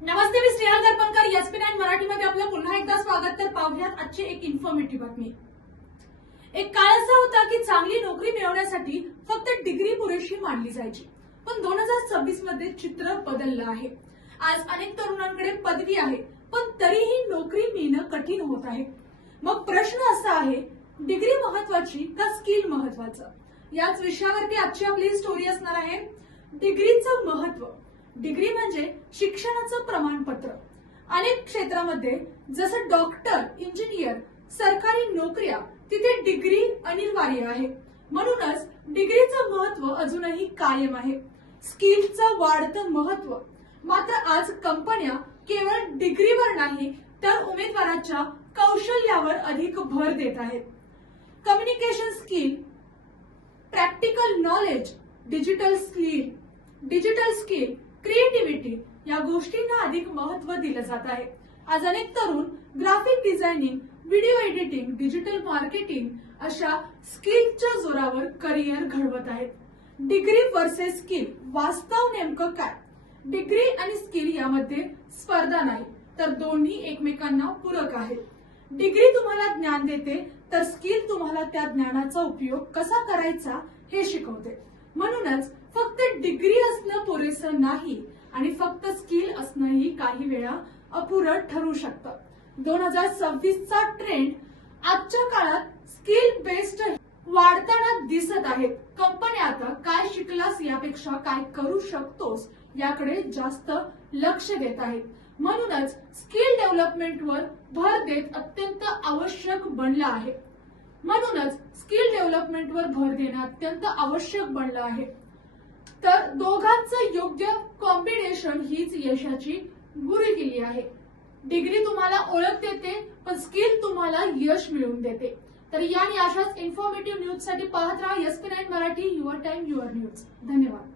नमस्ते, मी स्नेहल दर्पणकर. एसपी9 मराठीमध्ये आपलं पुन्हा एकदा स्वागत. तर पाहूयात आजची एक इन्फॉर्मेटिव्ह बातमी. एक काळ असा होता की चांगली नोकरी मिळवण्यासाठी फक्त डिग्री पुरेशी मानली जायची. पण 2026 मध्ये चित्र बदललं आहे. आज अनेक तरुणांकडे पदवी आहे, पण तरीही नोकरी मिळणं कठीण होत आहे. मग प्रश्न असा आहे, डिग्री महत्वाची का स्किल महत्वाचं? याच विषयावरती आजची आपली स्टोरी असणार आहे. डिग्रीचं महत्व. डिग्री म्हणजे शिक्षणाचं प्रमाणपत्र. अनेक क्षेत्रामध्ये जसं डॉक्टर, इंजिनियर, सरकारी नोकऱ्या, तिथे डिग्री अनिवार्य आहे. म्हणूनच डिग्रीचं महत्व अजूनही कायम आहे. स्किलचं वाढतं महत्व. मात्र आज कंपन्या केवळ डिग्रीवर नाही तर उमेदवाराच्या कौशल्यावर अधिक भर देत आहेत. Communication skill, practical knowledge, digital skill, creativity या गोष्टींना अधिक महत्व दिलं जात आहे. आज अनेक तरुण graphic designing, video editing, digital marketing अशा स्किलच्या जोरावर करिअर घडवत आहेत. डिग्री वर्सेस स्किल, वास्तव नेमकं काय? डिग्री आणि स्किल यामध्ये स्पर्धा नाही, तर दोन्ही एकमेकांना पूरक आहेत. डिग्री तुम्हाला ज्ञान देते, तर स्किल तुम्हाला त्या ज्ञानाचा उपयोग कसा करायचा हे शिकवते. म्हणूनच फक्त डिग्री असणं पुरेसं नाही आणि फक्त स्किल असणंही काही वेळा अपुरं ठरू शकतं. 2026 चा ट्रेंड आजच्या काळात स्किल बेस्ड वाढताना दिसत आहेत. कंपन्या आता काय शिकलास यापेक्षा काय करू शकतोस याकडे जास्त लक्ष देत आहेत. म्हणूनच स्किल डेव्हलपमेंटवर भर देत अत्यंत आवश्यक बनलं आहे. तर दोघांचं योग्य कॉम्बिनेशन हीच यशाची गुरुकिल्ली आहे. डिग्री तुम्हाला ओळख देते, पण स्किल तुम्हाला यश मिळवून देते. तर या आणि अशाच इन्फॉर्मेटिव्ह न्यूज साठी पाहत राहा एसपी9 Marathi. Your time your news. धन्यवाद.